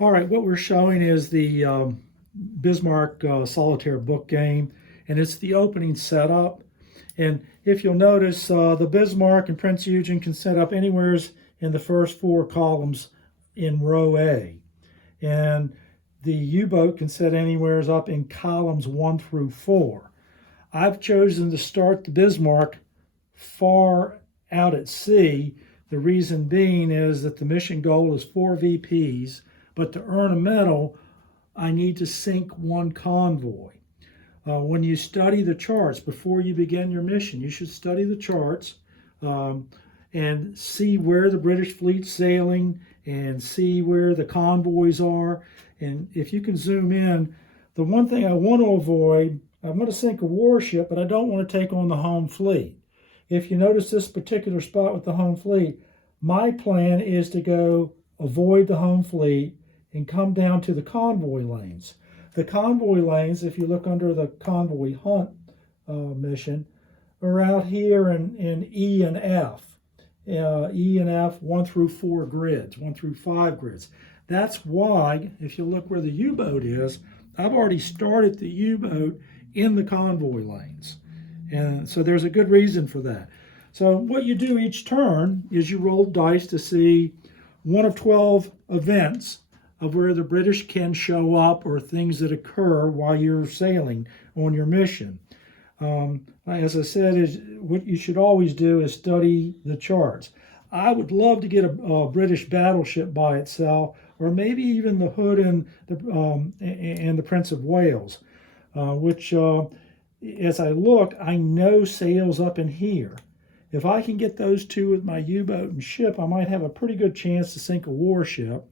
All right, what we're showing is the Bismarck Solitaire Bookgame, and it's the opening setup. And if you'll notice, the Bismarck and Prince Eugen can set up anywhere in the first four columns in row A. And the U-boat can set anywhere up in columns 1 through 4. I've chosen to start the Bismarck far out at sea. The reason being is that the mission goal is 4 VPs, but to earn a medal, I need to sink one convoy. When you study the charts before you begin your mission, you should study the charts and see where the British fleet's sailing and see where the convoys are. And if you can zoom in, the one thing I want to avoid, I'm going to sink a warship, but I don't want to take on the home fleet. If you notice this particular spot with the home fleet, my plan is to go avoid the home fleet and come down to the convoy lanes. The convoy lanes, if you look under the convoy hunt mission, are out here in E and F. E and F, 1 through 4 grids, 1 through 5 grids. That's why, if you look where the U-boat is, I've already started the U-boat in the convoy lanes. And so there's a good reason for that. So what you do each turn is you roll dice to see one of 12 events of where the British can show up or things that occur while you're sailing on your mission. As I said, what you should always do is study the charts. I would love to get a British battleship by itself, or maybe even the Hood and the Prince of Wales, which, as I look, I know sails up in here. If I can get those two with my U-boat and ship, I might have a pretty good chance to sink a warship,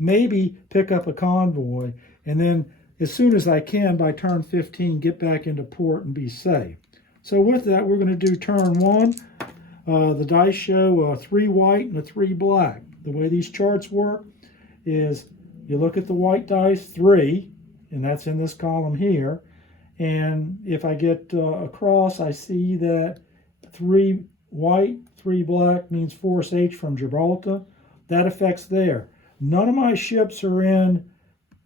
maybe pick up a convoy, and then as soon as I can, by turn 15, get back into port and be safe. So with that, we're going to do turn 1. The dice show a 3 white and a 3 black. The way these charts work is you look at the white dice, 3, and that's in this column here. And if I get across, I see that 3 white, 3 black means force H from Gibraltar. That affects there. None of my ships are in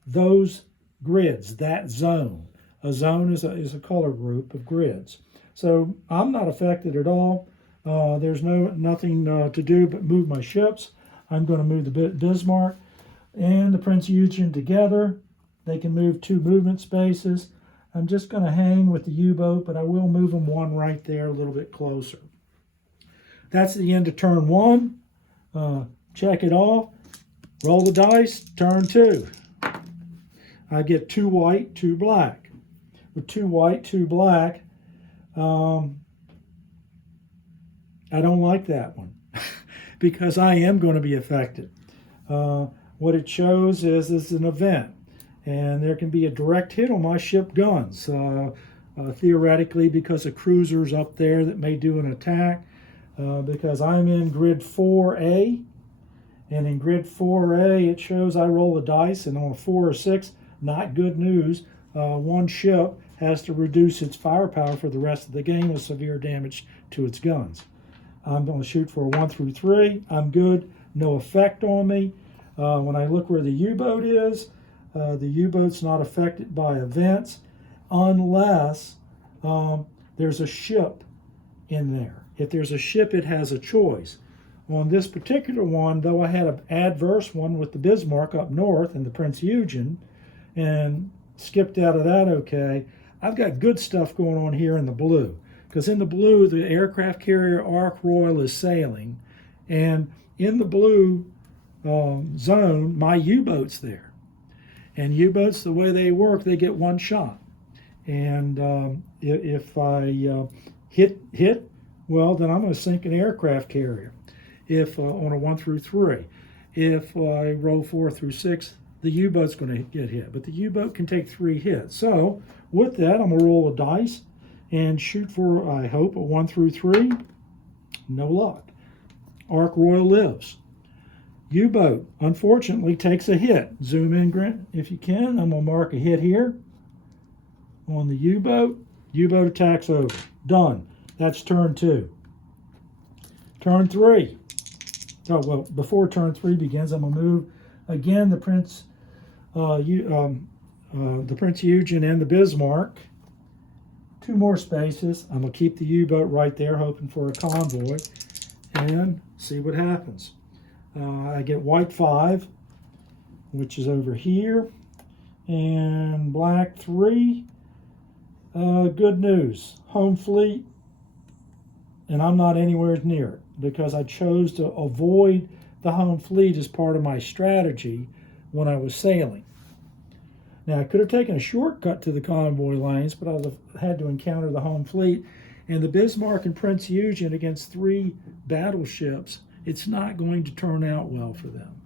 those grids, that zone. A zone is a color group of grids. So I'm not affected at all. There's nothing to do but move my ships. I'm going to move the Bismarck and the Prince Eugen together. They can move 2 movement spaces. I'm just going to hang with the U-boat, but I will move them one right there a little bit closer. That's the end of turn 1. Check it off. Roll the dice, turn 2. I get 2 white, 2 black. With 2 white, 2 black, I don't like that one because I am going to be affected. What it shows is an event, and there can be a direct hit on my ship guns, theoretically because of cruisers up there that may do an attack, because I'm in grid 4A, and in grid 4A it shows I roll a dice, and on a 4 or 6, not good news. One ship has to reduce its firepower for the rest of the game with severe damage to its guns. I'm going to shoot for a 1 through 3. I'm good. No effect on me. When I look where the U-boat is, the U-boat's not affected by events unless there's a ship in there. If there's a ship, it has a choice. On this particular one, though I had an adverse one with the Bismarck up north and the Prince Eugen, and skipped out of that okay, I've got good stuff going on here in the blue. Because in the blue, the aircraft carrier Ark Royal is sailing, and in the blue zone, my U-boat's there. And U-boats, the way they work, they get 1 shot. And if I hit, well, then I'm going to sink an aircraft carrier. If on a 1 through 3, if I roll 4 through 6, the U-boat's going to get hit, but the U-boat can take 3 hits. So with that, I'm going to roll a dice and shoot for, I hope, a 1 through 3. No luck. Ark Royal lives. U-boat, unfortunately, takes a hit. Zoom in, Grant, if you can. I'm going to mark a hit here on the U-boat. U-boat attacks over. Done. That's turn 2. Turn 3. Oh, well, before turn 3 begins, I'm going to move again, the Prince Eugen and the Bismarck. 2 more spaces. I'm going to keep the U-boat right there, hoping for a convoy, and see what happens. I get white 5, which is over here, and black 3. Good news, home fleet, and I'm not anywhere near it because I chose to avoid the home fleet as part of my strategy when I was sailing. Now, I could have taken a shortcut to the convoy lanes, but I would have had to encounter the home fleet. And the Bismarck and Prince Eugen against 3 battleships, it's not going to turn out well for them.